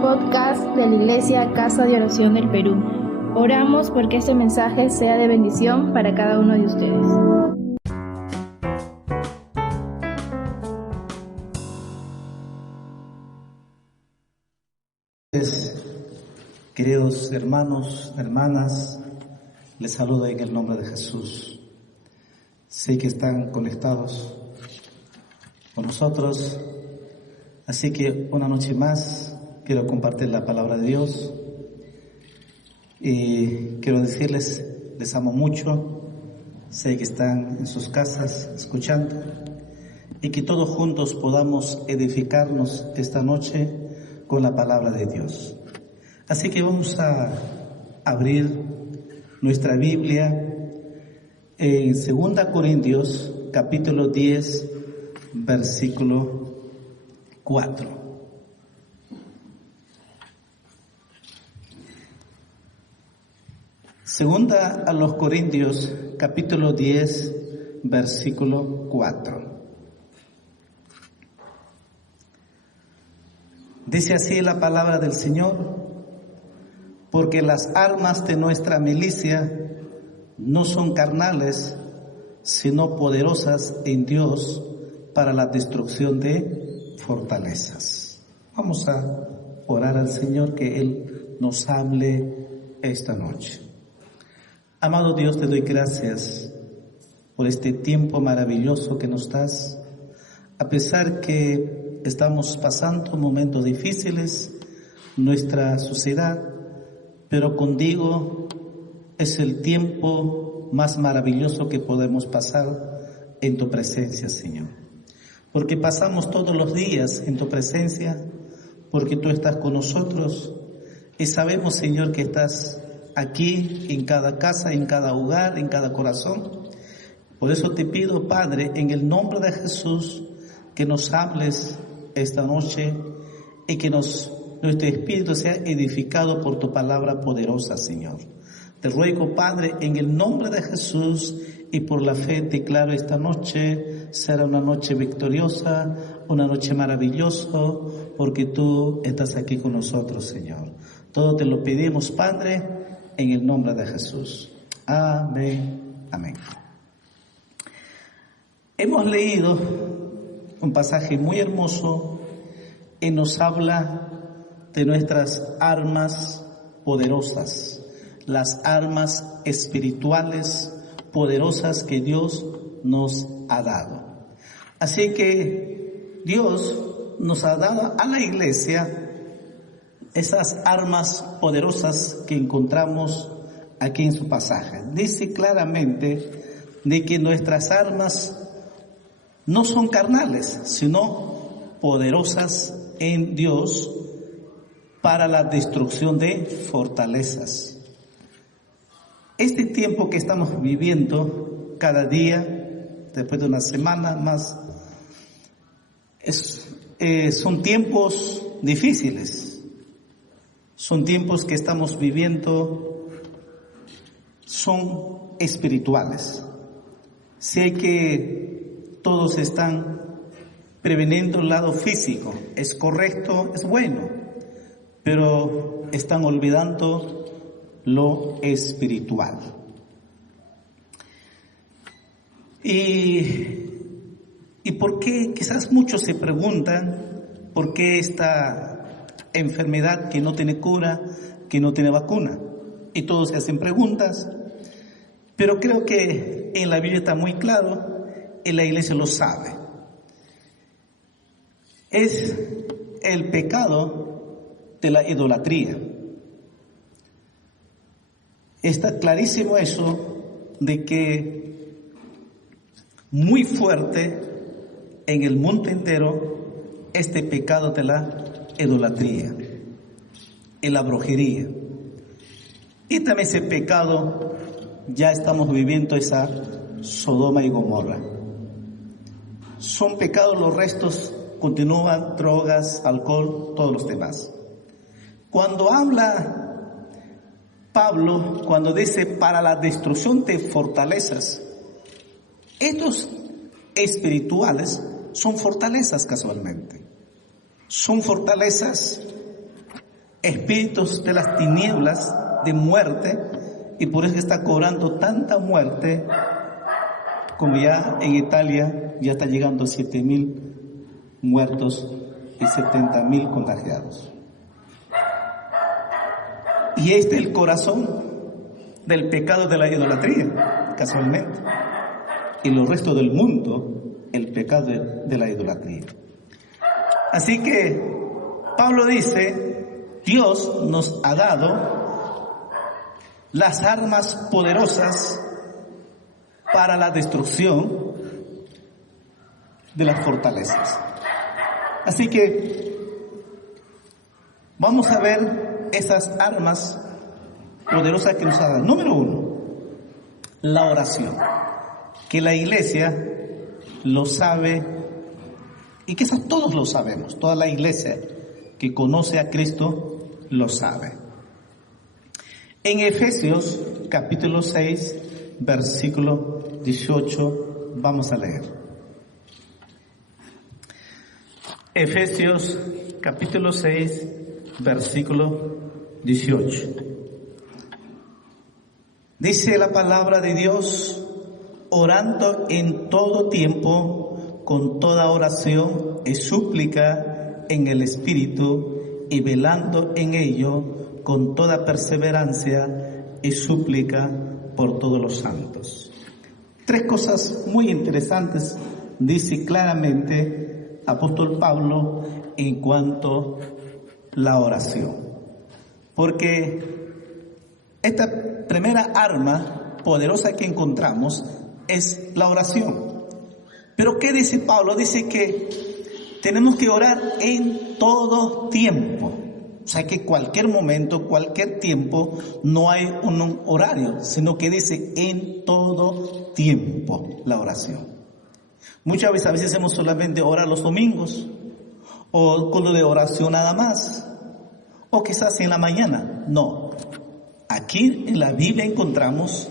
podcast de la Iglesia Casa de Oración del Perú. Oramos porque este mensaje sea de bendición para cada uno de ustedes. Queridos hermanos, hermanas, les saludo en el nombre de Jesús. Sé que están conectados con nosotros, así que una noche más quiero compartir la palabra de Dios y quiero decirles, les amo mucho, sé que están en sus casas escuchando y que todos juntos podamos edificarnos esta noche con la palabra de Dios. Así que vamos a abrir nuestra Biblia en 2 Corintios, capítulo 10, versículo 4. Segunda a los Corintios, capítulo 10, versículo 4. Dice así la palabra del Señor: porque las armas de nuestra milicia no son carnales, sino poderosas en Dios para la destrucción de fortalezas. Vamos a orar al Señor que Él nos hable esta noche. Amado Dios, te doy gracias por este tiempo maravilloso que nos das. A pesar que estamos pasando momentos difíciles en nuestra sociedad, pero contigo es el tiempo más maravilloso que podemos pasar en tu presencia, Señor. Porque pasamos todos los días en tu presencia, porque tú estás con nosotros y sabemos, Señor, que estás aquí en cada casa, en cada hogar, en cada corazón. Por eso te pido, Padre, en el nombre de Jesús, que nos hables esta noche y que nuestro espíritu sea edificado por tu palabra poderosa, Señor. Te ruego, Padre, en el nombre de Jesús y por la fe declaro esta noche será una noche victoriosa, una noche maravillosa, porque tú estás aquí con nosotros, Señor. Todo te lo pedimos, Padre, en el nombre de Jesús. Amén. Amén. Hemos leído un pasaje muy hermoso y nos habla de nuestras armas poderosas, las armas espirituales poderosas que Dios nos ha dado. Así que Dios nos ha dado a la iglesia esas armas poderosas que encontramos aquí en su pasaje. Dice claramente de que nuestras armas no son carnales, sino poderosas en Dios para la destrucción de fortalezas. Este tiempo que estamos viviendo cada día, después de una semana más, son tiempos difíciles, son tiempos que estamos viviendo, son espirituales. Sé que todos están preveniendo el lado físico, es correcto, es bueno, pero están olvidando lo espiritual. ¿Y por qué? Quizás muchos se preguntan por qué esta enfermedad que no tiene cura, que no tiene vacuna. Y todos se hacen preguntas, pero creo que en la Biblia está muy claro, y la iglesia lo sabe. Es el pecado de la idolatría. Está clarísimo eso de que muy fuerte en el mundo entero este pecado de la idolatría y la brujería. Y también ese pecado ya estamos viviendo esa Sodoma y Gomorra. Son pecados, los restos continúan, drogas, alcohol, todos los demás. Cuando habla Pablo, cuando dice para la destrucción de fortalezas, estos espirituales son fortalezas casualmente. Son fortalezas espíritus de las tinieblas de muerte, y por eso está cobrando tanta muerte, como ya en Italia ya está llegando a 7.000 muertos y 70.000 contagiados. Y este es el corazón del pecado de la idolatría, casualmente. Y el resto del mundo, el pecado de la idolatría. Así que Pablo dice, Dios nos ha dado las armas poderosas para la destrucción de las fortalezas. Así que vamos a ver esas armas poderosas que nos ha dado. Número 1, la oración. Que la iglesia lo sabe, y quizás todos lo sabemos, toda la iglesia que conoce a Cristo lo sabe. En Efesios capítulo 6, versículo 18, vamos a leer. Efesios capítulo 6, versículo 18. Dice la palabra de Dios: orando en todo tiempo, con toda oración y súplica en el Espíritu, y velando en ello con toda perseverancia y súplica por todos los santos. 3 cosas muy interesantes dice claramente apóstol Pablo en cuanto a la oración. Porque esta primera arma poderosa que encontramos es la oración. Pero ¿qué dice Pablo? Dice que tenemos que orar en todo tiempo. O sea que cualquier momento, cualquier tiempo, no hay un horario, sino que dice en todo tiempo la oración. Muchas veces a veces hacemos solamente orar los domingos, o con lo de oración nada más, o quizás en la mañana. No. Aquí en la Biblia encontramos,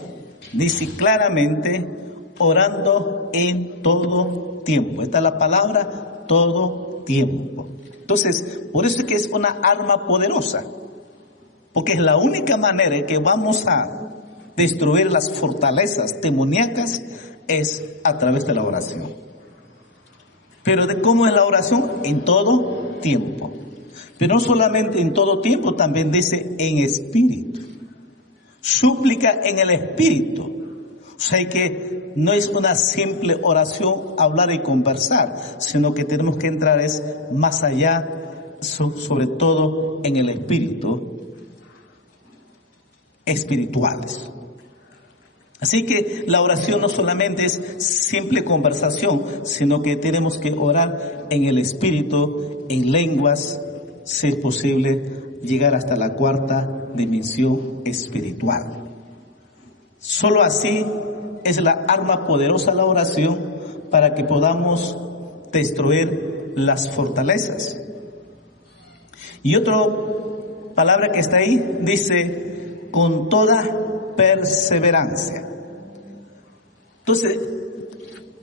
dice claramente, orando en todo tiempo. Esta es la palabra todo tiempo. Entonces, por eso es que es una arma poderosa, porque es la única manera en que vamos a destruir las fortalezas demoníacas es a través de la oración. Pero ¿de cómo es la oración? En todo tiempo. Pero no solamente en todo tiempo, también dice en espíritu. Súplica en el espíritu. O sea que no es una simple oración, hablar y conversar, sino que tenemos que entrar es más allá, sobre todo en el espíritu, espirituales. Así que la oración no solamente es simple conversación, sino que tenemos que orar en el espíritu, en lenguas, si es posible, llegar hasta la 4ª dimensión espiritual. Solo así es la arma poderosa la oración para que podamos destruir las fortalezas. Y otra palabra que está ahí dice con toda perseverancia. Entonces,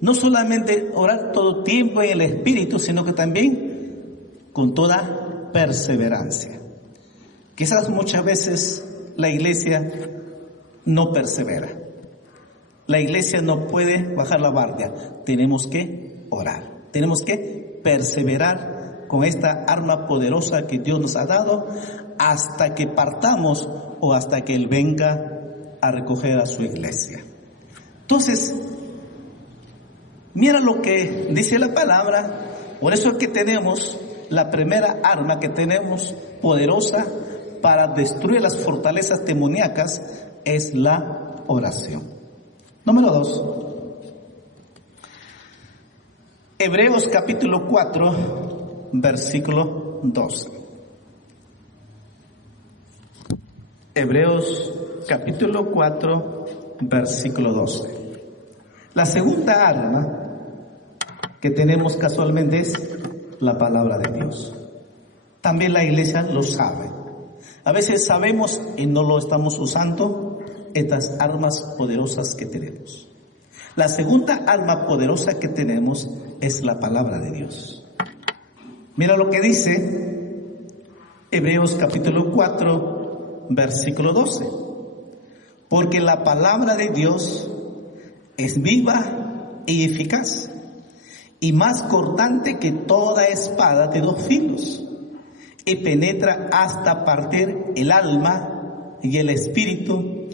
no solamente orar todo tiempo en el espíritu, sino que también con toda perseverancia. Quizás muchas veces la iglesia no persevera. La iglesia no puede bajar la guardia. Tenemos que orar. Tenemos que perseverar con esta arma poderosa que Dios nos ha dado hasta que partamos o hasta que Él venga a recoger a su iglesia. Entonces, mira lo que dice la palabra. Por eso es que tenemos la primera arma que tenemos poderosa para destruir las fortalezas demoníacas es la oración. Número 2. Hebreos capítulo 4, versículo 12. Hebreos capítulo 4, versículo 12. La segunda arma que tenemos casualmente es la palabra de Dios. También la iglesia lo sabe. A veces sabemos y no lo estamos usando, estas armas poderosas que tenemos. La segunda arma poderosa que tenemos es la palabra de Dios. Mira lo que dice Hebreos capítulo 4, versículo 12. Porque la palabra de Dios es viva y eficaz, y más cortante que toda espada de dos filos, y penetra hasta partir el alma y el espíritu,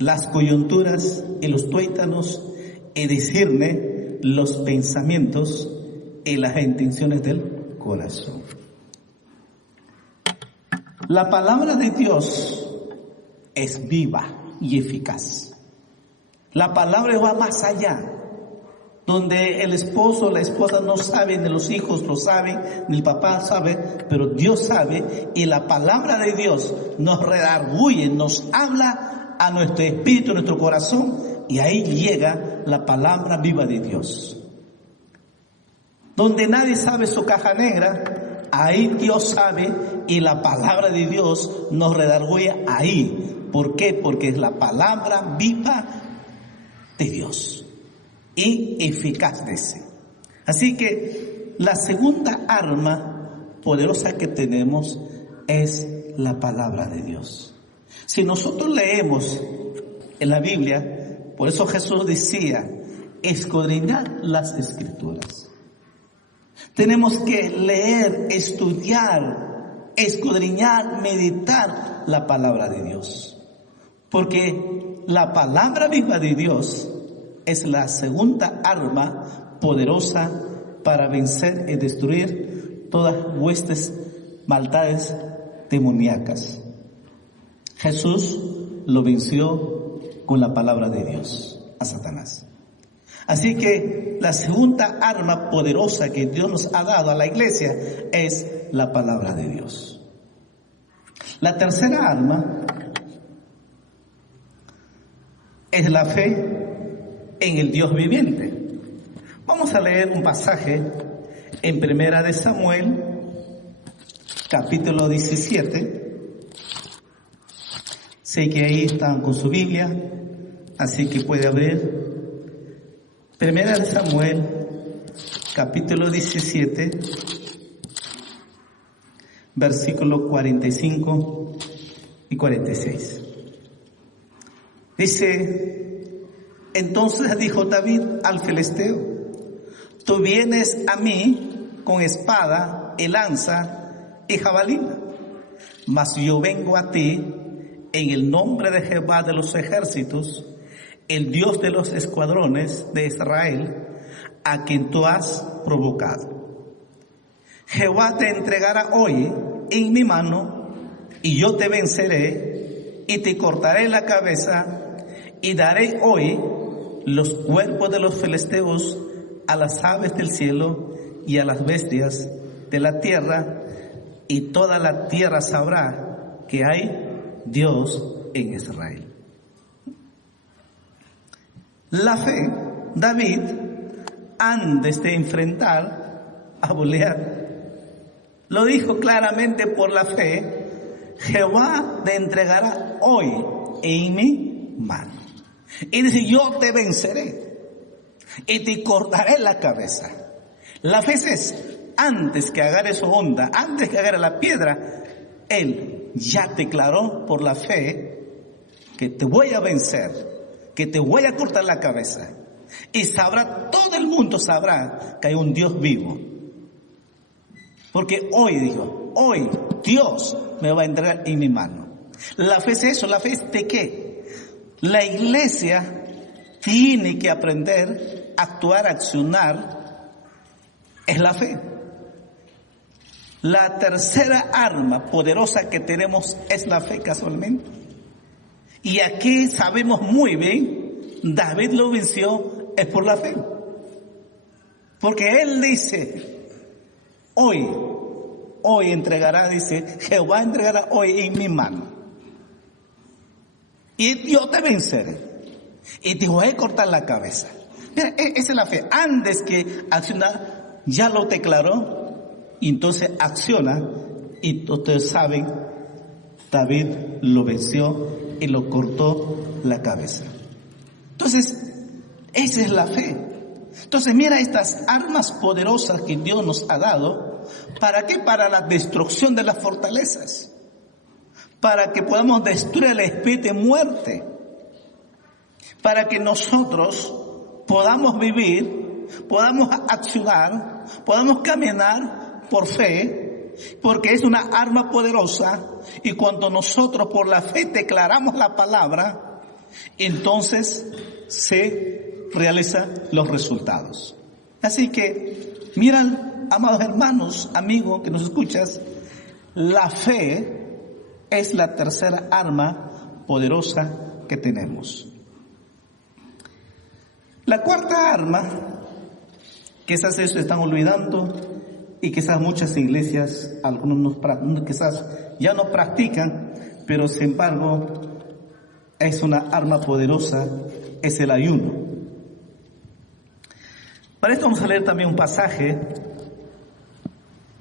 las coyunturas y los tuétanos, y discierne los pensamientos y las intenciones del corazón. La palabra de Dios es viva y eficaz. La palabra va más allá. Donde el esposo o la esposa no saben, ni los hijos lo saben, ni el papá sabe, pero Dios sabe, y la palabra de Dios nos redarguye, nos habla a nuestro espíritu, a nuestro corazón, y ahí llega la palabra viva de Dios. Donde nadie sabe su caja negra, ahí Dios sabe, y la palabra de Dios nos redarguye ahí. ¿Por qué? Porque es la palabra viva de Dios y eficaz, dice. Así que la segunda arma poderosa que tenemos es la palabra de Dios. Si nosotros leemos en la Biblia, por eso Jesús decía, escudriñad las Escrituras. Tenemos que leer, estudiar, escudriñar, meditar la palabra de Dios. Porque la palabra viva de Dios es la segunda arma poderosa para vencer y destruir todas huestes maldades demoníacas. Jesús lo venció con la palabra de Dios a Satanás. Así que la segunda arma poderosa que Dios nos ha dado a la iglesia es la palabra de Dios. La tercera arma es la fe en el Dios viviente. Vamos a leer un pasaje en Primera de Samuel, capítulo 17. Sé que ahí están con su Biblia, así que puede abrir. Primera de Samuel, capítulo 17, versículos 45 y 46. Dice: entonces dijo David al filisteo: tú vienes a mí con espada y lanza y jabalina, mas yo vengo a ti en el nombre de Jehová de los ejércitos, el Dios de los escuadrones de Israel, a quien tú has provocado. Jehová te entregará hoy en mi mano, y yo te venceré, y te cortaré la cabeza, y daré hoy los cuerpos de los filisteos a las aves del cielo y a las bestias de la tierra, y toda la tierra sabrá que hay Dios en Israel. La fe, David, antes de enfrentar a Goliat, lo dijo claramente: por la fe, Jehová te entregará hoy en mi mano. Y dice: yo te venceré y te cortaré la cabeza. La fe es, antes que agarre su onda, antes que agarre la piedra, él ya declaró por la fe que te voy a vencer, que te voy a cortar la cabeza. Y sabrá, todo el mundo sabrá que hay un Dios vivo. Porque hoy, dijo, hoy Dios me va a entregar en mi mano. La fe es eso. ¿La fe es de qué? La iglesia tiene que aprender a actuar, a accionar. Es la fe. La tercera arma poderosa que tenemos es la fe, casualmente. Y aquí sabemos muy bien, David lo venció es por la fe. Porque él dice, hoy entregará, dice, Jehová entregará hoy en mi mano. Y yo te venceré. Y te voy a cortar la cabeza. Mira, esa es la fe. Antes que accionar, ya lo declaró. Y entonces acciona. Y ustedes saben, David lo venció y lo cortó la cabeza. Entonces, esa es la fe. Entonces, mira estas armas poderosas que Dios nos ha dado. ¿Para qué? Para la destrucción de las fortalezas. Para que podamos destruir el espíritu de muerte. Para que nosotros podamos vivir, podamos accionar, podamos caminar por fe, porque es una arma poderosa, y cuando nosotros por la fe declaramos la palabra, entonces se realizan los resultados. Así que, miran, amados hermanos, amigos que nos escuchas, la fe es la tercera arma poderosa que tenemos. La cuarta arma, quizás eso están olvidando y quizás muchas iglesias, algunos quizás ya no practican, pero sin embargo es una arma poderosa, es el ayuno. Para esto vamos a leer también un pasaje,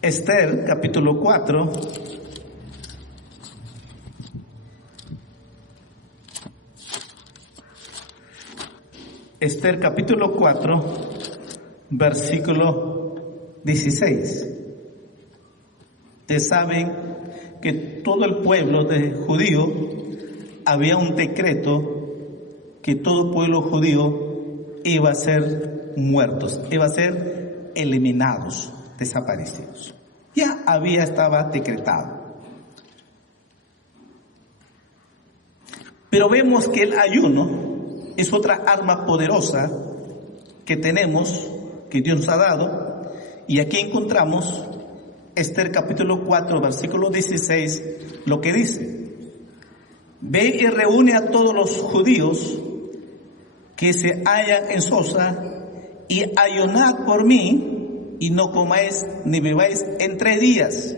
Esther capítulo 4, Esther capítulo 4, versículo 16. Ustedes saben que todo el pueblo de judío, había un decreto que todo pueblo judío iba a ser muertos, iba a ser eliminados, desaparecidos. Ya estaba decretado. Pero vemos que el ayuno es otra arma poderosa que tenemos, que Dios nos ha dado, y aquí encontramos Esther capítulo 4, versículo 16, lo que dice: ve y reúne a todos los judíos que se hallan en Sosa, y ayunad por mí, y no comáis ni bebáis en 3 días,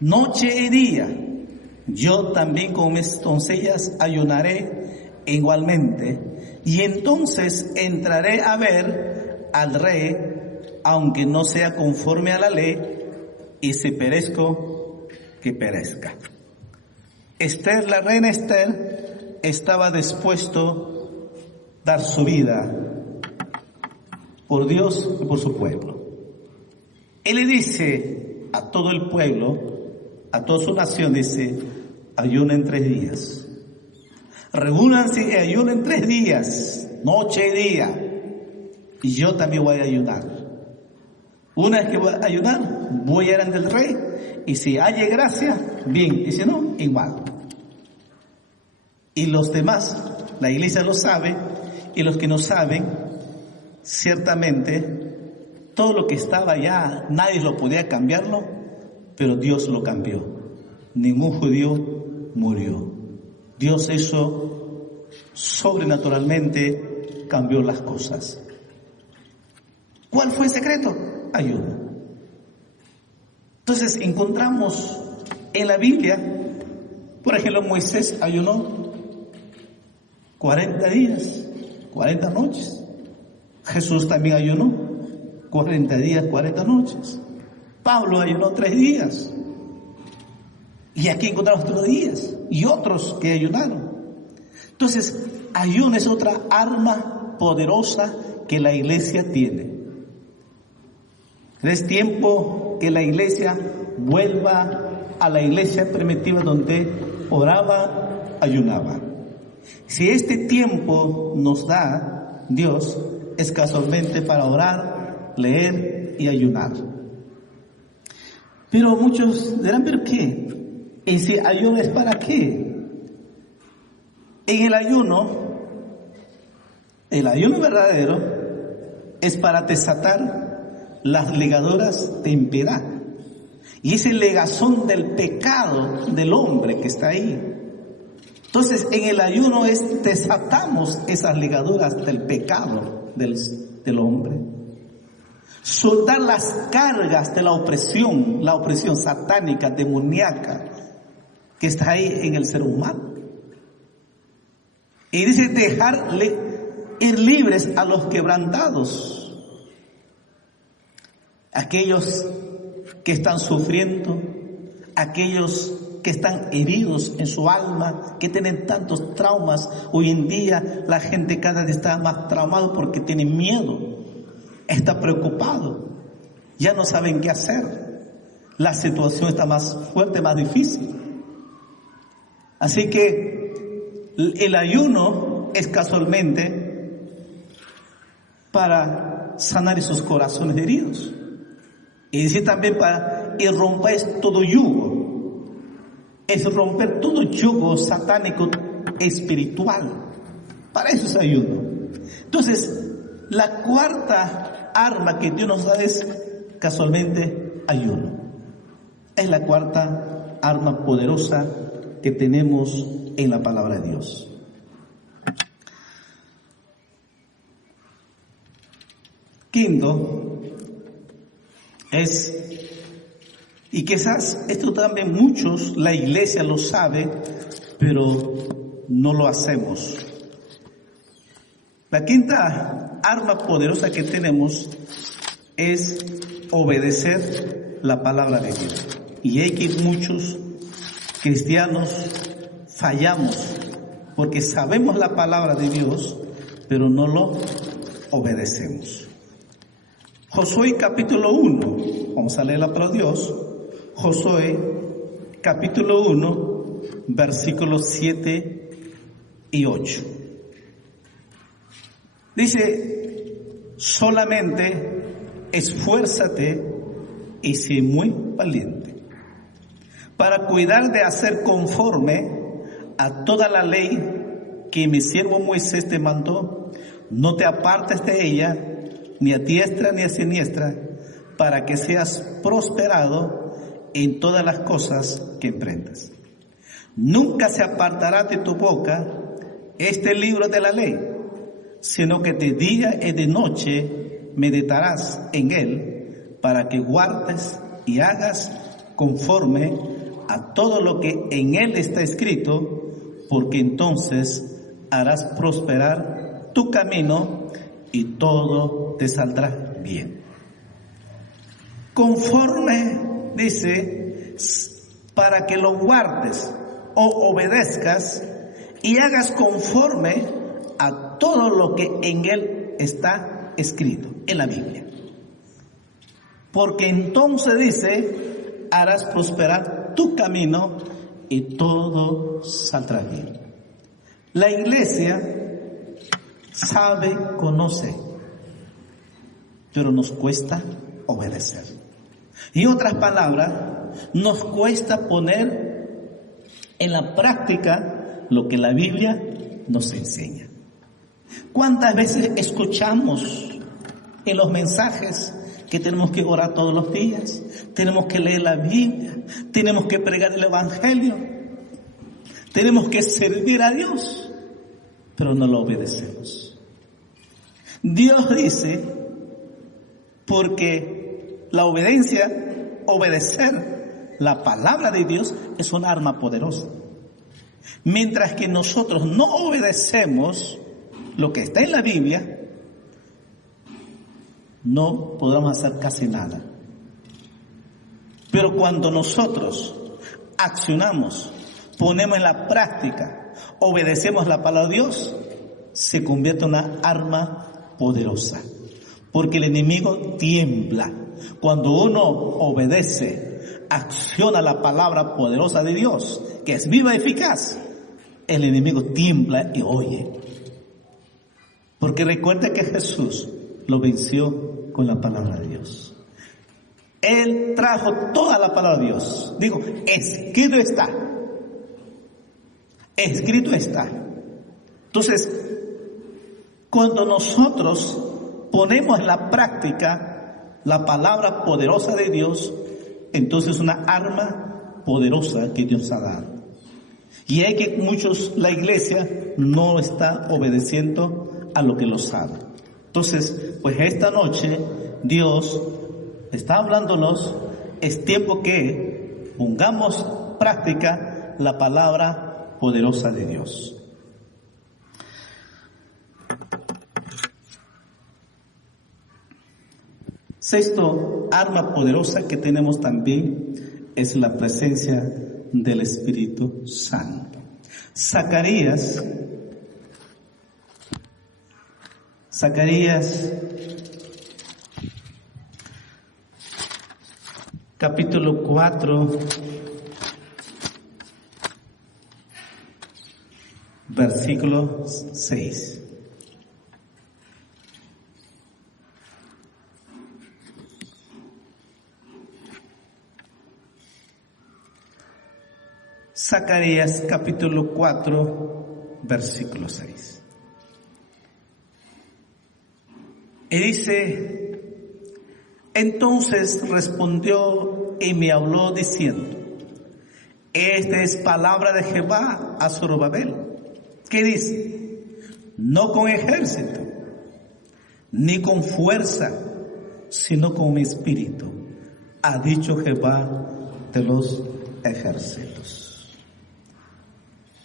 noche y día. Yo también con mis doncellas ayunaré igualmente, y entonces entraré a ver al rey, aunque no sea conforme a la ley, y si perezco, que perezca. Esther, la reina Esther, estaba dispuesto a dar su vida por Dios y por su pueblo. Él le dice a todo el pueblo, a toda su nación, dice: ayunen 3 días. Reúnanse y ayunen 3 días, noche y día, y yo también voy a ayunar. Una vez que voy a ayunar, voy a ir ante el rey, y si haya gracia, bien, y si no, igual. Y los demás, la iglesia lo sabe, y los que no saben, ciertamente, todo lo que estaba ya, nadie lo podía cambiarlo, pero Dios lo cambió. Ningún judío murió. Dios hizo sobrenaturalmente, cambió las cosas. ¿Cuál fue el secreto? Ayuno. Entonces encontramos en la Biblia, por ejemplo, Moisés ayunó 40 días, 40 noches. Jesús también ayunó 40 días, 40 noches. Pablo ayunó 3 días. Y aquí encontramos 3 días y otros que ayunaron. Entonces, ayuno es otra arma poderosa que la iglesia tiene. Es tiempo que la iglesia vuelva a la iglesia primitiva donde oraba, ayunaba. Si este tiempo nos da Dios, es casualmente para orar, leer y ayunar. Pero muchos dirán, ¿pero qué? ¿Y si ayuno es para qué? En el ayuno verdadero es para desatar las ligaduras de impiedad. Y es el legazón del pecado del hombre que está ahí. Entonces, en el ayuno desatamos esas ligaduras del pecado del hombre. Soltar las cargas de la opresión satánica, demoníaca, que está ahí en el ser humano. Y dice, dejarle ir libres a los quebrantados, aquellos que están sufriendo, aquellos que están heridos en su alma, que tienen tantos traumas. Hoy en día la gente cada día está más traumado porque tiene miedo, está preocupado. ya no saben qué hacer. La situación está más fuerte, más difícil. Así que el ayuno es casualmente para sanar esos corazones heridos. Y dice también para y rompáis todo yugo. Es romper todo yugo satánico espiritual. Para eso es ayuno. Entonces, la cuarta arma que Dios nos da es casualmente ayuno. Es la cuarta arma poderosa que tenemos en la palabra de Dios. Quinto es, y quizás esto también muchos, la iglesia lo sabe, pero no lo hacemos. La quinta arma poderosa que tenemos es obedecer la palabra de Dios. Y hay que muchos cristianos fallamos porque sabemos la palabra de Dios, pero no lo obedecemos. Josué capítulo 1, vamos a leer la palabra de Dios. Josué capítulo 1, versículos 7 y 8. Dice, solamente esfuérzate y sé muy valiente para cuidar de hacer conforme a toda la ley que mi siervo Moisés te mandó. No te apartes de ella, ni a diestra ni a siniestra, para que seas prosperado en todas las cosas que emprendas. Nunca se apartará de tu boca este libro de la ley, sino que de día y de noche meditarás en él, para que guardes y hagas conforme a todo lo que en él está escrito, porque entonces harás prosperar tu camino y todo te saldrá bien. Conforme, dice, para que lo guardes o obedezcas y hagas conforme a todo lo que en él está escrito, en la Biblia. Porque entonces dice, harás prosperar tu camino y todo saldrá bien. La iglesia sabe, conoce, pero nos cuesta obedecer. Y en otras palabras, nos cuesta poner en la práctica lo que la Biblia nos enseña. ¿Cuántas veces escuchamos en los mensajes que tenemos que orar todos los días, tenemos que leer la Biblia, tenemos que pregar el Evangelio, tenemos que servir a Dios, pero no lo obedecemos? Dios dice, porque la obediencia, obedecer la palabra de Dios es un arma poderosa. Mientras que nosotros no obedecemos lo que está en la Biblia, no podremos hacer casi nada. Pero cuando nosotros accionamos, ponemos en la práctica, obedecemos la palabra de Dios, se convierte en una arma poderosa. Porque el enemigo tiembla. Cuando uno obedece, acciona la palabra poderosa de Dios, que es viva y eficaz, el enemigo tiembla y oye. Porque recuerda que Jesús lo venció con la palabra de Dios. Él trajo toda la palabra de Dios. Digo, escrito está. Escrito está. Entonces, cuando nosotros ponemos en la práctica la palabra poderosa de Dios, entonces es una arma poderosa que Dios ha dado. Y hay que la iglesia no está obedeciendo a lo que lo sabe. Entonces, pues esta noche Dios está hablándonos, es tiempo que pongamos práctica la palabra poderosa de Dios. Sexto arma poderosa que tenemos también es la presencia del Espíritu Santo. Zacarías capítulo 4, versículo 6. Zacarías capítulo 4, versículo 6. Y dice: entonces respondió y me habló diciendo: esta es palabra de Jehová a Zorobabel, que dice: no con ejército, ni con fuerza, sino con mi espíritu, ha dicho Jehová de los ejércitos.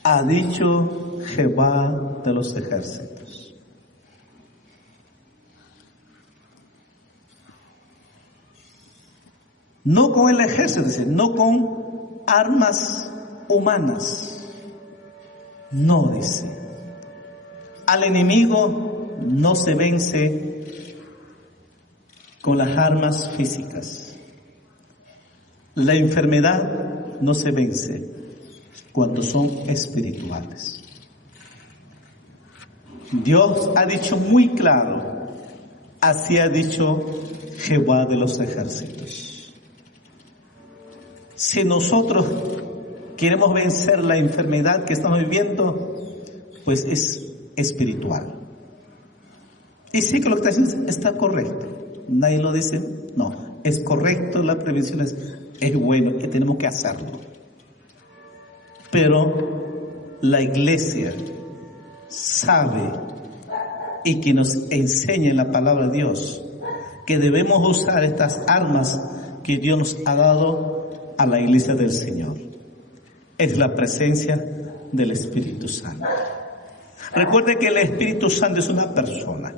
Ha dicho Jehová de los ejércitos. No con el ejército, dice, no con armas humanas. No, dice. Al enemigo no se vence con las armas físicas. La enfermedad no se vence cuando son espirituales. Dios ha dicho muy claro, así ha dicho Jehová de los ejércitos. Si nosotros queremos vencer la enfermedad que estamos viviendo, pues es espiritual. Y sí que lo que está diciendo está correcto. Nadie lo dice, no, es correcto, la prevención es bueno, que tenemos que hacerlo. Pero la iglesia sabe y que nos enseña en la palabra de Dios que debemos usar estas armas que Dios nos ha dado a la iglesia del Señor. Es la presencia del Espíritu Santo. Recuerde que el Espíritu Santo es una persona.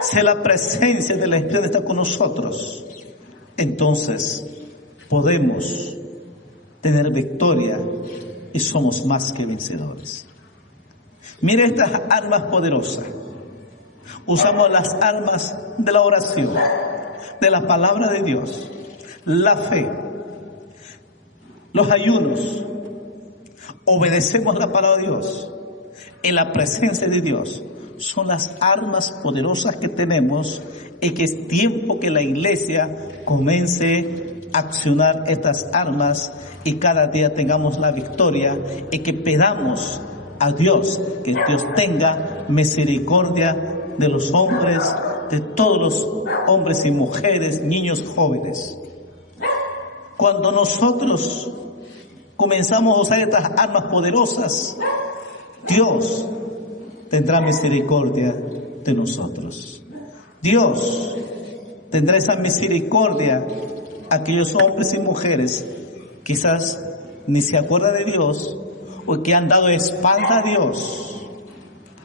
Si la presencia del Espíritu está con nosotros, entonces podemos tener victoria y somos más que vencedores. Mire estas armas poderosas. Usamos las armas de la oración, de la palabra de Dios, la fe, los ayunos. Obedecemos la palabra de Dios en la presencia de Dios. Son las armas poderosas que tenemos y que es tiempo que la iglesia comience a accionar estas armas y cada día tengamos la victoria y que pedamos a Dios que Dios tenga misericordia de los hombres, de todos los hombres y mujeres, niños, jóvenes. Cuando nosotros comenzamos a usar estas armas poderosas, Dios tendrá misericordia de nosotros. Dios tendrá esa misericordia a aquellos hombres y mujeres quizás ni se acuerda de Dios o que han dado espalda a Dios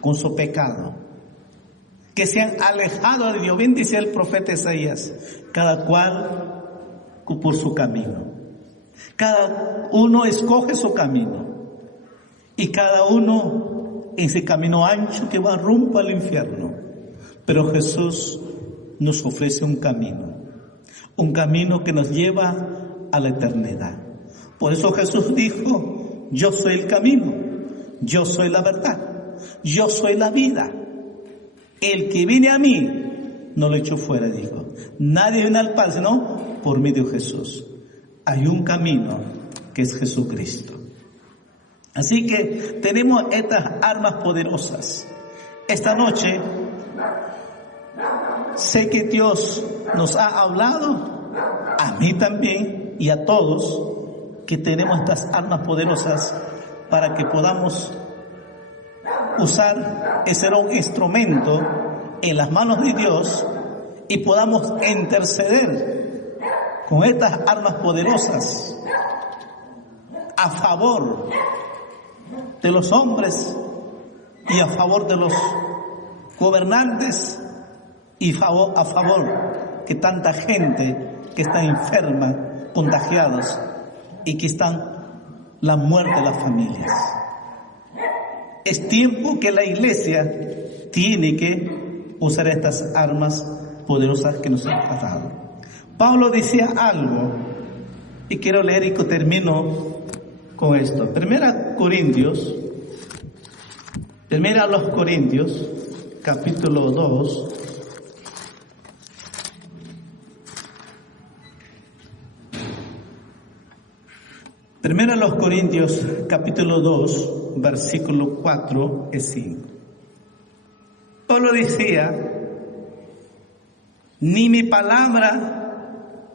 con su pecado, que se han alejado de Dios. Bien dice el profeta Isaías, cada cual por su camino. Cada uno escoge su camino y cada uno en ese camino ancho que va rumbo al infierno. Pero Jesús nos ofrece un camino que nos lleva a la eternidad. Por eso Jesús dijo: yo soy el camino, yo soy la verdad, yo soy la vida. El que viene a mí no lo echo fuera, dijo. Nadie viene al Padre sino por medio de Jesús. Hay un camino que es Jesucristo. Así que tenemos estas armas poderosas. Esta noche sé que Dios nos ha hablado, a mí también y a todos, que tenemos estas armas poderosas para que podamos usar ese un instrumento en las manos de Dios y podamos interceder con estas armas poderosas a favor de los hombres y a favor de los gobernantes y a favor que tanta gente que está enferma, contagiados y que están la muerte de las familias. Es tiempo que la iglesia tiene que usar estas armas poderosas que nos han dado. Pablo decía algo, y quiero leer y termino con esto. Primera a los Corintios, capítulo 2. Primera a los Corintios, capítulo 2, versículo 4 y 5. Pablo decía: ni mi palabra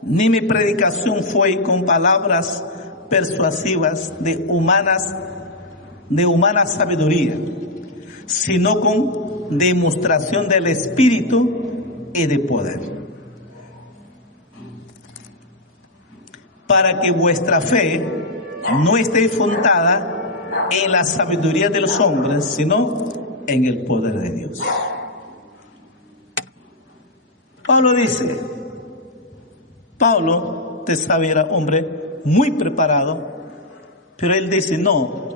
ni mi predicación fue con palabras persuasivas de humana sabiduría, sino con demostración del Espíritu y de poder, para que vuestra fe no esté fundada en la sabiduría de los hombres, sino en el poder de Dios. Pablo, te sabe, era hombre muy preparado, pero él dice: no,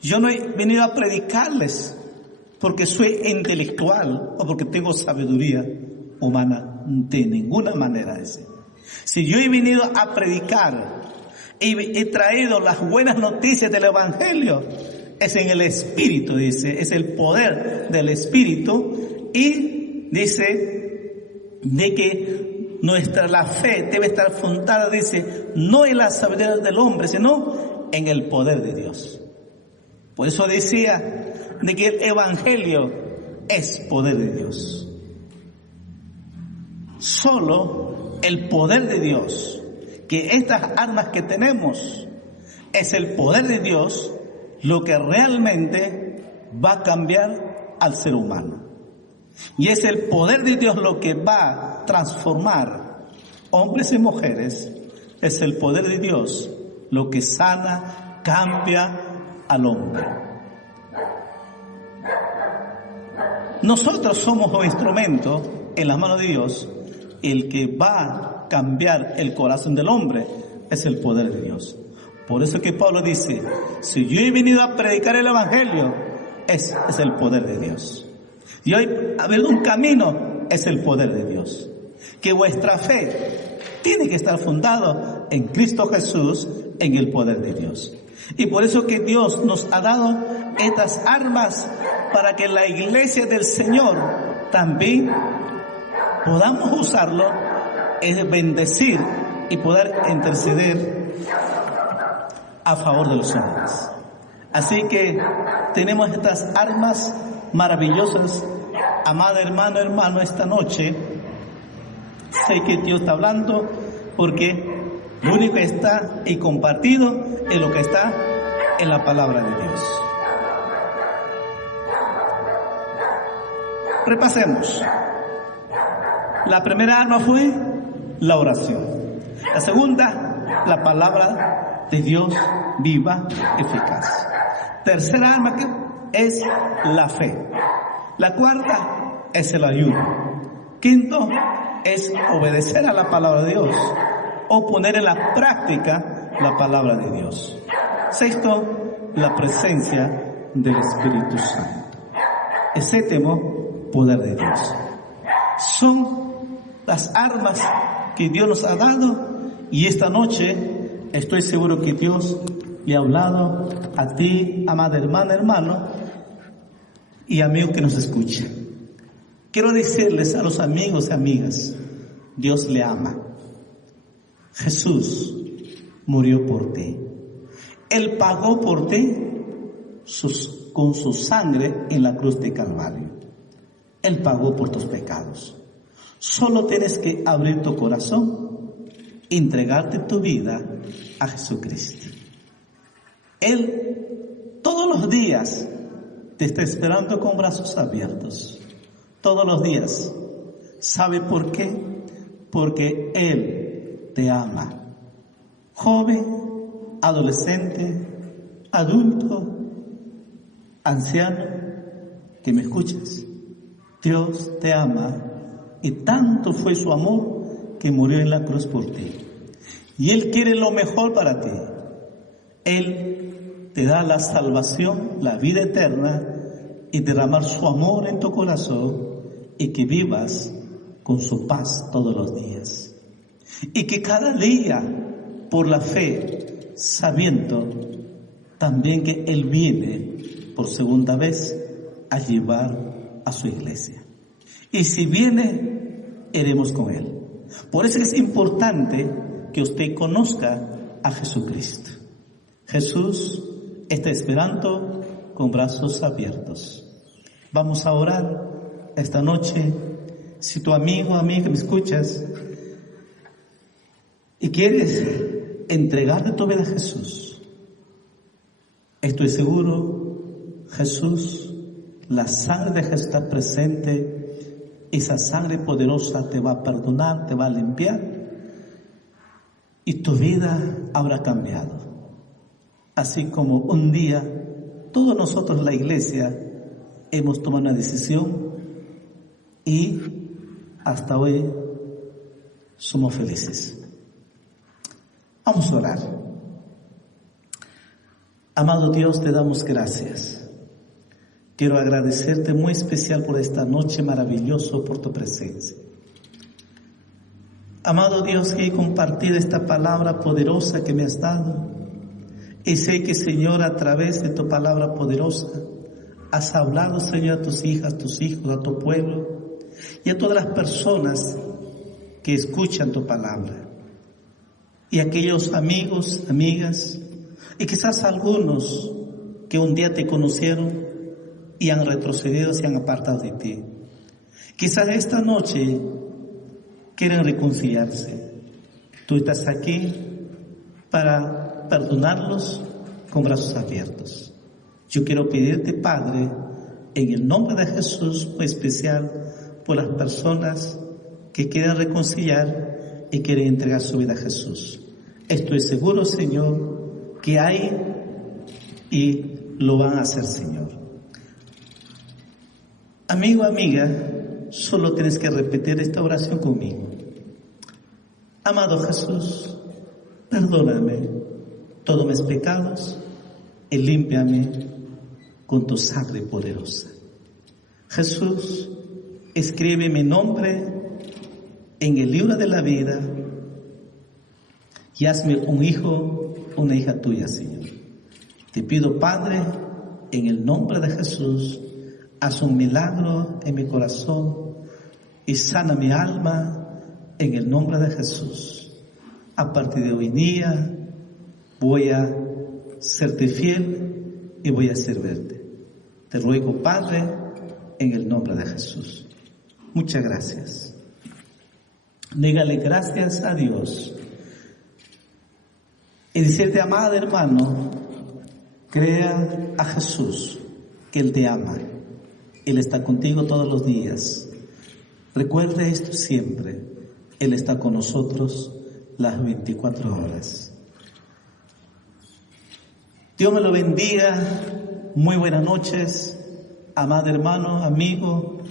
yo no he venido a predicarles porque soy intelectual o porque tengo sabiduría humana, de ninguna manera. Dice: si yo he venido a predicar y he traído las buenas noticias del Evangelio, es en el Espíritu, dice, es el poder del Espíritu, y dice de que la fe debe estar fundada, dice, no en la sabiduría del hombre, sino en el poder de Dios. Por eso decía de que el Evangelio es poder de Dios. Solo el poder de Dios, que estas armas que tenemos, es el poder de Dios lo que realmente va a cambiar al ser humano. Y es el poder de Dios lo que va a transformar hombres y mujeres. Es el poder de Dios lo que sana, cambia al hombre. Nosotros somos un instrumento en las manos de Dios. El que va a cambiar el corazón del hombre es el poder de Dios. Por eso que Pablo dice: si yo he venido a predicar el Evangelio, es el poder de Dios. Y hoy haber un camino es el poder de Dios. Que vuestra fe tiene que estar fundada en Cristo Jesús, en el poder de Dios. Y por eso que Dios nos ha dado estas armas para que la iglesia del Señor también podamos usarlo, es bendecir y poder interceder a favor de los hombres. Así que tenemos estas armas maravillosas. Amada hermano, esta noche sé que Dios está hablando, porque lo único que está y compartido es lo que está en la palabra de Dios. Repasemos. La primera arma fue la oración. La segunda, la palabra de Dios viva, eficaz. Tercera arma que es la fe. La cuarta es el ayuno. Quinto es obedecer a la palabra de Dios o poner en la práctica la palabra de Dios. Sexto, la presencia del Espíritu Santo. El séptimo, poder de Dios. Son las armas que Dios nos ha dado, y esta noche estoy seguro que Dios le ha hablado a ti, amada hermana, hermano y amigo que nos escucha. Quiero decirles a los amigos y amigas: Dios le ama. Jesús murió por ti. Él pagó por ti con su sangre en la cruz de Calvario. Él pagó por tus pecados. Solo tienes que abrir tu corazón, entregarte tu vida a Jesucristo. Él todos los días te está esperando con brazos abiertos. Todos los días. ¿Sabe por qué? Porque Él te ama. Joven, adolescente, adulto, anciano, que me escuches. Dios te ama, y tanto fue su amor que murió en la cruz por ti. Y Él quiere lo mejor para ti. Él te da la salvación, la vida eterna, y derramar su amor en tu corazón, y que vivas con su paz todos los días. y que cada día, por la fe, sabiendo también que Él viene por segunda vez a llevar a su iglesia. Y si viene, iremos con Él. Por eso es importante que usted conozca a Jesucristo. Jesús está esperando con brazos abiertos. Vamos a orar esta noche. Si tu amigo o amiga me escuchas y quieres entregarte tu vida a Jesús, estoy seguro, Jesús, la sangre de Jesús está presente. Esa sangre poderosa te va a perdonar, te va a limpiar y tu vida habrá cambiado. Así como un día todos nosotros, la iglesia, hemos tomado una decisión y hasta hoy somos felices. Vamos a orar. Amado Dios, te damos gracias. Quiero agradecerte muy especial por esta noche maravillosa, por tu presencia. Amado Dios, que he compartido esta palabra poderosa que me has dado. Y sé que, Señor, a través de tu palabra poderosa, has hablado, Señor, a tus hijas, tus hijos, a tu pueblo y a todas las personas que escuchan tu palabra. Y aquellos amigos, amigas, y quizás algunos que un día te conocieron y han retrocedido, se han apartado de ti. Quizás esta noche quieren reconciliarse. Tú estás aquí para perdonarlos con brazos abiertos. Yo quiero pedirte, Padre, en el nombre de Jesús, muy especial, por las personas que quieren reconciliar y quieren entregar su vida a Jesús. Estoy seguro, Señor, que hay y lo van a hacer, Señor. Amigo, amiga, solo tienes que repetir esta oración conmigo. Amado Jesús, perdóname todos mis pecados y límpiame con tu sangre poderosa. Jesús, escribe mi nombre en el libro de la vida y hazme un hijo, una hija tuya, Señor. Te pido, Padre, en el nombre de Jesús, haz un milagro en mi corazón y sana mi alma en el nombre de Jesús. A partir de hoy día voy a serte fiel y voy a servirte. Te ruego, Padre, en el nombre de Jesús. Muchas gracias. Dígale gracias a Dios. Y decirte, amado hermano, crea a Jesús, que Él te ama. Él está contigo todos los días. Recuerde esto siempre. Él está con nosotros las 24 horas. Dios me lo bendiga. Muy buenas noches, amado hermano, amigo.